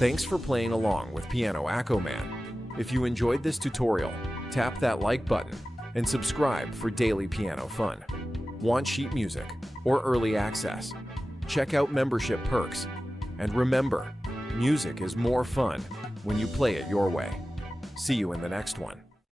Thanks for playing along with Piano AccoMan. If you enjoyed this tutorial, tap that like button and subscribe for daily piano fun. Want sheet music or early access? Check out membership perks. And remember, music is more fun when you play it your way. See you in the next one.